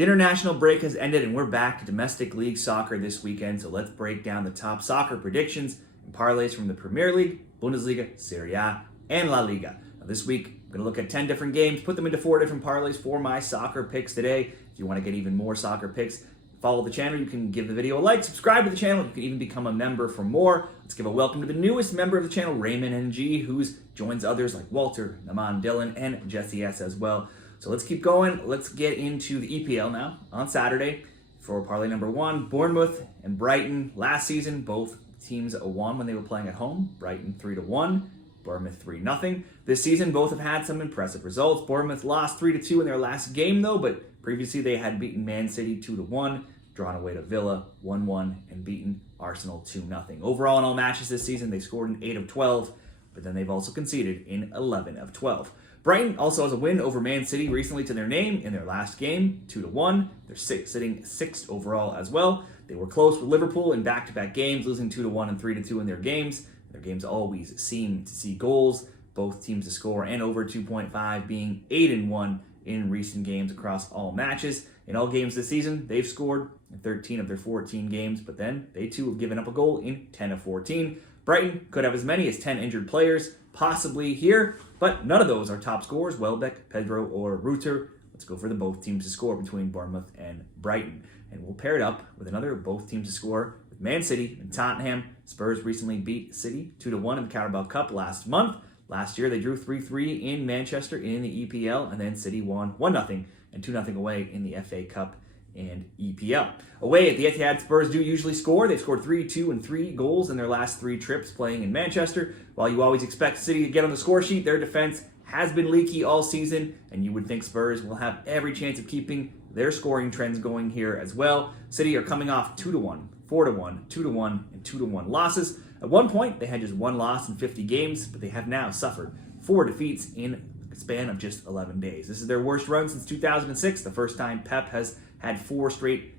The international break has ended and we're back to domestic league soccer this weekend, so let's break down the top soccer predictions and parlays from the Premier League, Bundesliga, Serie A, and La Liga. Now this week, I'm going to look at 10 different games, put them into 4 different parlays for my soccer picks today. If you want to get even more soccer picks, follow the channel. You can give the video a like, subscribe to the channel. You can even become a member for more. Let's give a welcome to the newest member of the channel, Raymond NG, who joins others like Walter, Naman Dylan, and Jesse S as well. So let's keep going. Let's get into the EPL now. On Saturday, for parlay number 1, Bournemouth and Brighton. Last season, both teams won when they were playing at home. Brighton 3-1, Bournemouth 3-0. This season, both have had some impressive results. Bournemouth lost 3-2 in their last game, though, but previously they had beaten Man City 2-1, drawn away to Villa 1-1, and beaten Arsenal 2-0. Overall, in all matches this season, they scored in 8 of 12, but then they've also conceded in 11 of 12. Brighton also has a win over Man City recently to their name in their last game, 2-1. They're sitting 6th overall as well. They were close with Liverpool in back-to-back games, losing 2-1 and 3-2 in their games. Their games always seem to see goals, both teams to score and over 2.5, being 8-1 in recent games across all matches. In all games this season, they've scored in 13 of their 14 games, but then they too have given up a goal in 10 of 14. Brighton could have as many as 10 injured players, possibly here, but none of those are top scorers, Welbeck, Pedro, or Reuter. Let's go for the both teams to score between Bournemouth and Brighton. And we'll pair it up with another both teams to score with Man City and Tottenham. Spurs recently beat City 2-1 in the Carabao Cup last month. Last year, they drew 3-3 in Manchester in the EPL, and then City won 1-0 and 2-0 away in the FA Cup and EPL. Away at the Etihad, Spurs do usually score. They've scored 3, 2, and 3 goals in their last 3 trips playing in Manchester. While you always expect City to get on the score sheet, their defense has been leaky all season, and you would think Spurs will have every chance of keeping their scoring trends going here as well. City are coming off 2-1, 4-1, 2-1, and 2-1 losses. At one point, they had just 1 loss in 50 games, but they have now suffered 4 defeats in a span of just 11 days. This is their worst run since 2006, the first time Pep has had 4 straight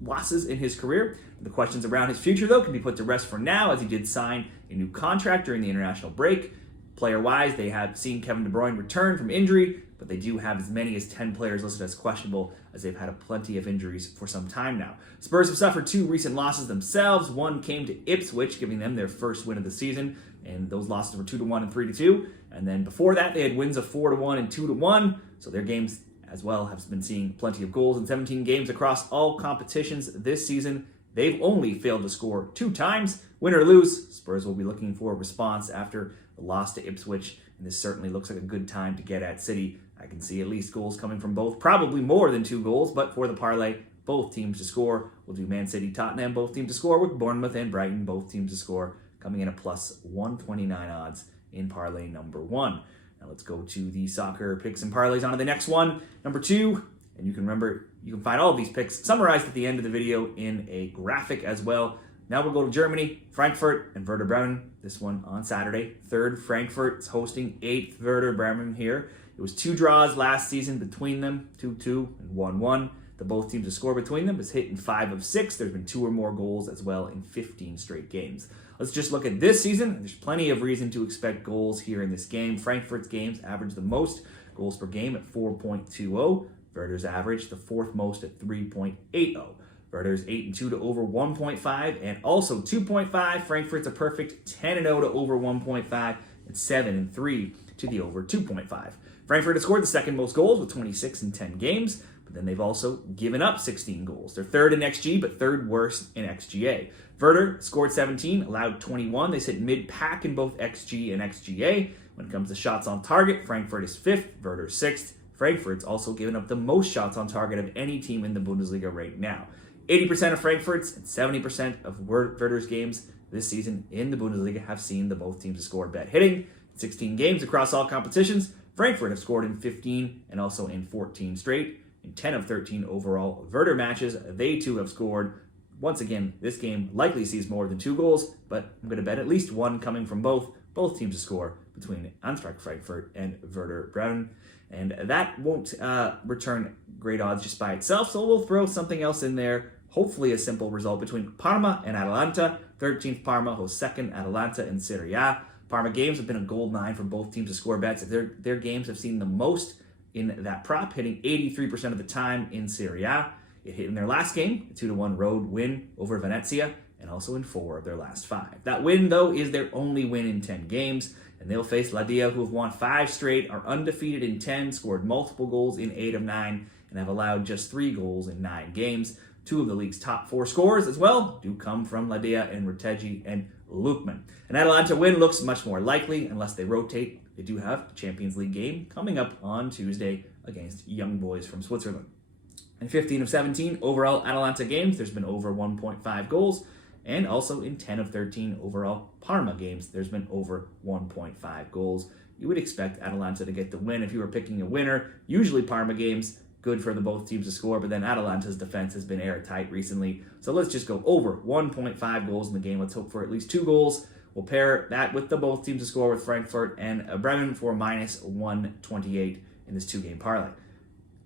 losses in his career. The questions around his future, though, can be put to rest for now, as he did sign a new contract during the international break. Player-wise, they have seen Kevin De Bruyne return from injury, but they do have as many as 10 players listed as questionable, as they've had plenty of injuries for some time now. Spurs have suffered 2 recent losses themselves. One came to Ipswich, giving them their first win of the season, and those losses were 2-1 and 3-2. And then before that, they had wins of 4-1 and 2-1, so their games as well have been seeing plenty of goals in 17 games across all competitions this season. They've only failed to score 2 times. Win or lose, Spurs will be looking for a response after the loss to Ipswich, and this certainly looks like a good time to get at City. I can see at least goals coming from both, probably more than 2 goals, but for the parlay, both teams to score. We'll do Man City, Tottenham, both teams to score, with Bournemouth and Brighton, both teams to score, coming in at plus 129 odds in parlay number 1. Now let's go to the soccer picks and parlays on to the next one, number 2. And you can remember, you can find all of these picks summarized at the end of the video in a graphic as well. Now we'll go to Germany, Frankfurt and Werder Bremen. This one on Saturday. 3rd, Frankfurt is hosting 8th Werder Bremen here. It was 2 draws last season between them, 2-2 and 1-1. The both teams to score between them is hit in 5 of 6. There's been 2 or more goals as well in 15 straight games. Let's just look at this season. There's plenty of reason to expect goals here in this game. Frankfurt's games average the most goals per game at 4.20. Werder's average the 4th most at 3.80. Werder's 8-2 to over 1.5 and also 2.5. Frankfurt's a perfect 10-0 to over 1.5 and 7-3 to the over 2.5. Frankfurt has scored the 2nd most goals with 26 in 10 games, but then they've also given up 16 goals. They're 3rd in XG, but 3rd worst in XGA. Werder scored 17, allowed 21. They sit mid-pack in both XG and XGA. When it comes to shots on target, Frankfurt is 5th, Werder 6th. Frankfurt's also given up the most shots on target of any team in the Bundesliga right now. 80% of Frankfurt's and 70% of Werder's games this season in the Bundesliga have seen the both teams to score bet hitting. 16 games across all competitions, Frankfurt have scored in 15 and also in 14 straight. In 10 of 13 overall Werder matches, they too have scored. Once again, this game likely sees more than 2 goals, but I'm going to bet at least 1 coming from both teams to score between Eintracht Frankfurt and Werder Bremen. And that won't return great odds just by itself, so we'll throw something else in there. Hopefully a simple result between Parma and Atalanta. 13th Parma hosts 2nd Atalanta in Serie A. Parma games have been a gold mine for both teams to score bets. Their games have seen the most in that prop, hitting 83% of the time in Serie A. It hit in their last game, a 2-1 road win over Venezia, and also in 4 of their last 5. That win, though, is their only win in 10 games, and they'll face Lazio, who have won 5 straight, are undefeated in 10, scored multiple goals in 8 of 9, and have allowed just 3 goals in 9 games. 2 of the league's top 4 scorers as well do come from Lazio and Metivier and Lukman. An Atalanta win looks much more likely unless they rotate. They do have a Champions League game coming up on Tuesday against young boys from Switzerland. In 15 of 17 overall Atalanta games, there's been over 1.5 goals, and also in 10 of 13 overall Parma games, there's been over 1.5 goals. You would expect Atalanta to get the win if you were picking a winner. Usually Parma games, good for the both teams to score, but then Atalanta's defense has been airtight recently. So let's just go over 1.5 goals in the game. Let's hope for at least 2 goals. We'll pair that with the both teams to score with Frankfurt and Bremen for minus 128 in this 2-game parlay.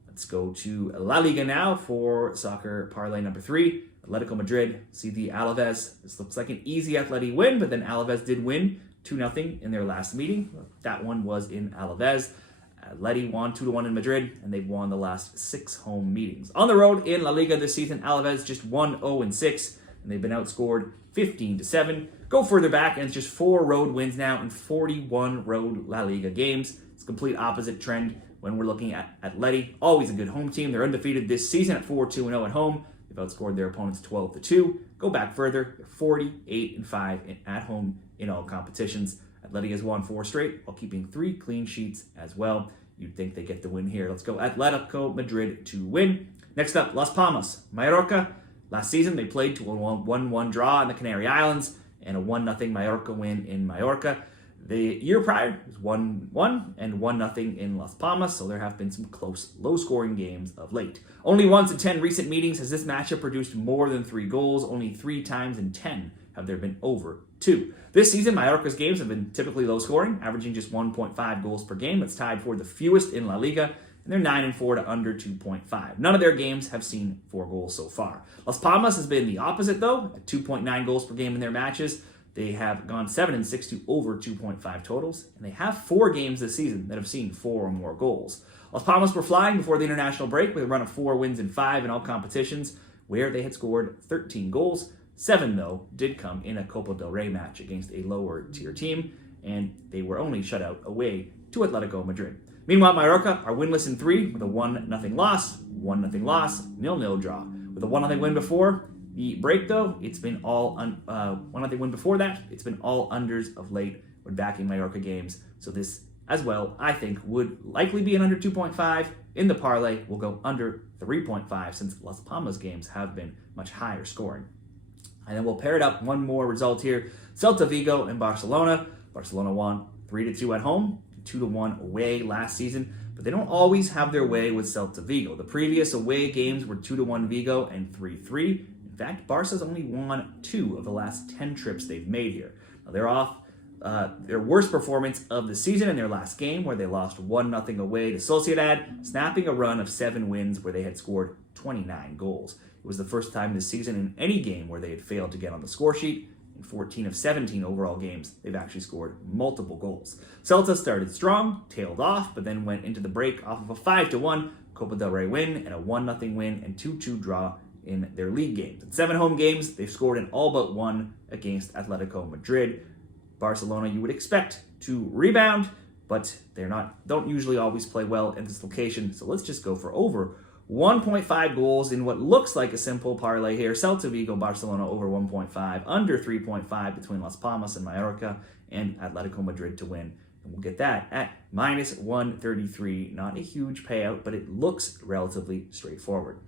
Let's go to La Liga now for soccer parlay number 3. Atletico Madrid see the Alaves. This looks like an easy Atleti win, but then Alaves did win 2-0 in their last meeting. That one was in Alaves. Atleti won 2-1 in Madrid, and they've won the last 6 home meetings. On the road in La Liga this season, Alaves just 1-0-6, and they've been outscored 15-7. Go further back, and it's just 4 road wins now in 41 road La Liga games. It's a complete opposite trend when we're looking at Atleti. Always a good home team. They're undefeated this season at 4-2-0 at home. They've outscored their opponents 12-2. Go back further, they're 48-5 at home in all competitions. Atleti has won 4 straight while keeping 3 clean sheets as well. You'd think they get the win here. Let's go Atletico Madrid to win. Next up, Las Palmas, Mallorca. Last season, they played to a 1-1 draw in the Canary Islands and a 1-0 Mallorca win in Mallorca. The year prior was 1-1 and 1-0 in Las Palmas, so there have been some close, low-scoring games of late. Only once in 10 recent meetings has this matchup produced more than 3 goals. Only 3 times in 10 have there been over 2. This season, Mallorca's games have been typically low-scoring, averaging just 1.5 goals per game. That's tied for the fewest in La Liga, and they're 9-4 to under 2.5. None of their games have seen 4 goals so far. Las Palmas has been the opposite, though, at 2.9 goals per game in their matches. They have gone 7-6 to over 2.5 totals, and they have 4 games this season that have seen 4 or more goals. Las Palmas were flying before the international break with a run of 4 wins and 5 in all competitions, where they had scored 13 goals. 7, though, did come in a Copa del Rey match against a lower-tier team, and they were only shut out away to Atletico Madrid. Meanwhile, Mallorca are winless in 3 with a 1-0 loss, 1-0 loss, 0-0 draw. With a 1-0 win before the break, though, it's been all 1-0 win before that. It's been all unders of late when backing Mallorca games. So this, as well, I think would likely be an under 2.5. In the parlay, we'll go under 3.5 since Las Palmas games have been much higher scoring. And then we'll pair it up. One more result here. Celta, Vigo, and Barcelona. Barcelona won 3-2 at home, 2-1 away last season. But they don't always have their way with Celta Vigo. The previous away games were 2-1 Vigo and 3-3. In fact, Barca's only won 2 of the last 10 trips they've made here. Now, they're off their worst performance of the season in their last game, where they lost 1-0 away to Sociedad, snapping a run of 7 wins where they had scored 29 goals. It was the first time this season in any game where they had failed to get on the score sheet. In 14 of 17 overall games, they've actually scored multiple goals. Celta started strong, tailed off, but then went into the break off of a 5-1 Copa del Rey win and a 1-0 win and 2-2 draw in their league games. In 7 home games, they've scored in all but 1 against Atletico Madrid. Barcelona, you would expect to rebound, but don't usually always play well in this location. So let's just go for over 1.5 goals in what looks like a simple parlay here. Celta Vigo, Barcelona over 1.5, under 3.5 between Las Palmas and Mallorca, and Atletico Madrid to win. And we'll get that at minus 133. Not a huge payout, but it looks relatively straightforward.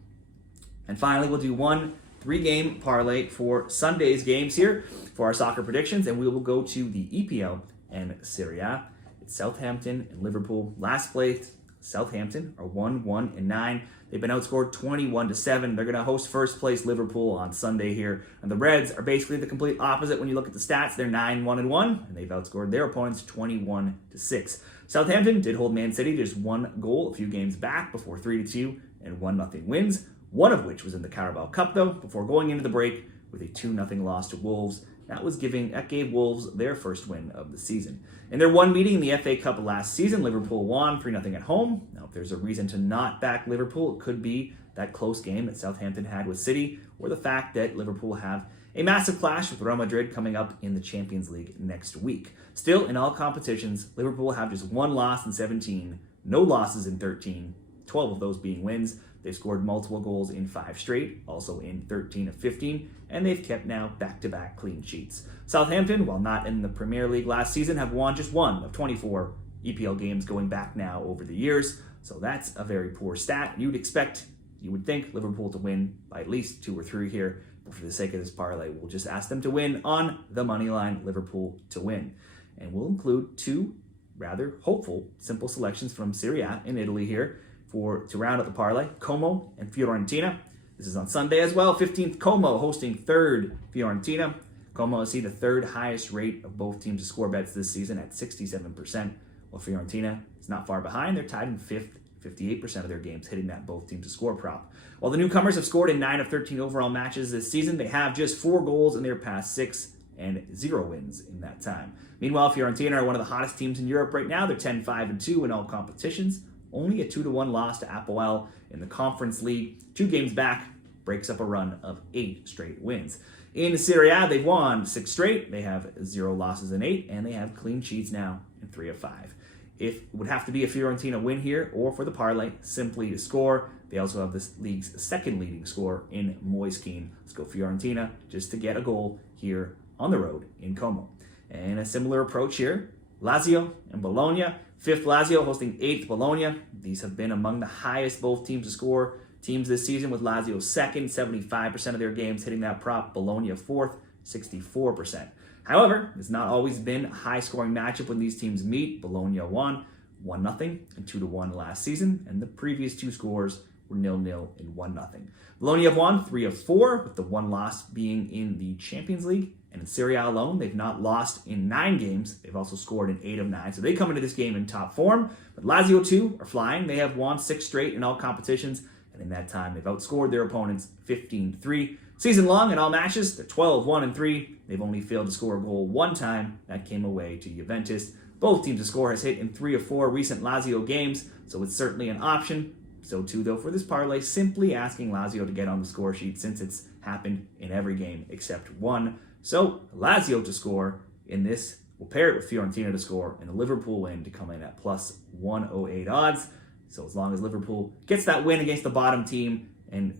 And finally, we'll do one 3-game parlay for Sunday's games here for our soccer predictions, and we will go to the EPL and Serie A. It's Southampton and Liverpool. Last place, Southampton are 1-1-9. They've been outscored 21-7. They're going to host first place Liverpool on Sunday here. And the Reds are basically the complete opposite when you look at the stats. They're 9-1-1, and they've outscored their opponents 21-6. Southampton did hold Man City to just 1 goal a few games back before 3-2 and 1-0 wins, one of which was in the Carabao Cup, though, before going into the break with a 2-0 loss to Wolves. That gave Wolves their first win of the season. In their one meeting in the FA Cup last season, Liverpool won 3-0 at home. Now, there's a reason to not back Liverpool, it could be that close game that Southampton had with City, or the fact that Liverpool have a massive clash with Real Madrid coming up in the Champions League next week. Still, in all competitions, Liverpool have just one loss in 17, no losses in 13, 12 of those being wins. They've scored multiple goals in 5 straight, also in 13 of 15, and they've kept now back-to-back clean sheets. Southampton, while not in the Premier League last season, have won just one of 24 EPL games going back now over the years, so that's a very poor stat. You would think Liverpool to win by at least 2 or 3 here, but for the sake of this parlay, we'll just ask them to win on the money line, Liverpool to win. And we'll include 2 rather hopeful, simple selections from Serie A in Italy here to round out the parlay, Como and Fiorentina. This is on Sunday as well, 15th Como hosting 3rd Fiorentina. Como has seen the 3rd highest rate of both teams to score bets this season at 67%, while Fiorentina is not far behind. They're tied in 5th, 58% of their games hitting that both teams to score prop. While the newcomers have scored in 9 of 13 overall matches this season, they have just 4 goals in their past 6 and 0 wins in that time. Meanwhile, Fiorentina are one of the hottest teams in Europe right now. They're 10-5-2 in all competitions. Only a 2-1 loss to APOEL in the Conference League. 2 games back, breaks up a run of 8 straight wins. In Serie A, they've won 6 straight. They have 0 losses in 8, and they have clean sheets now in 3 of 5. It would have to be a Fiorentina win here, or for the parlay, simply to score. They also have this league's 2nd leading scorer in Moise Kean. Let's go Fiorentina just to get a goal here on the road in Como. And a similar approach here, Lazio and Bologna. 5th Lazio hosting 8th Bologna. These have been among the highest both teams to score teams this season, with Lazio 2nd, 75% of their games hitting that prop. Bologna 4th, 64%. However, it's not always been a high-scoring matchup when these teams meet. Bologna won 1-0 and 2-1 last season, and the previous 2 scores were 0-0 and 1-0. Bologna have won 3 of 4, with the 1 loss being in the Champions League. And in Serie A alone, they've not lost in 9 games. They've also scored in 8 of 9. So they come into this game in top form. But Lazio, too, are flying. They have won 6 straight in all competitions. And in that time, they've outscored their opponents 15-3. Season long in all matches, they're 12-1-3. They've only failed to score a goal 1 time. That came away to Juventus. Both teams to score has hit in 3 of 4 recent Lazio games. So it's certainly an option. So too, though, for this parlay, simply asking Lazio to get on the score sheet since it's happened in every game except 1. So Lazio to score in this, we'll pair it with Fiorentina to score, and the Liverpool win to come in at plus 108 odds. So as long as Liverpool gets that win against the bottom team, and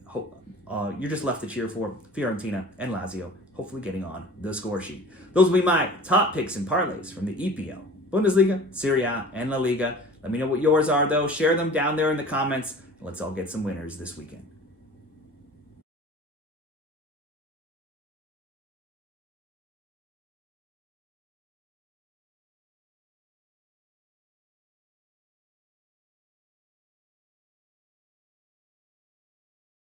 you're just left to cheer for Fiorentina and Lazio, hopefully getting on the score sheet. Those will be my top picks and parlays from the EPL, Bundesliga, Serie A, and La Liga. Let me know what yours are, though. Share them down there in the comments, and let's all get some winners this weekend.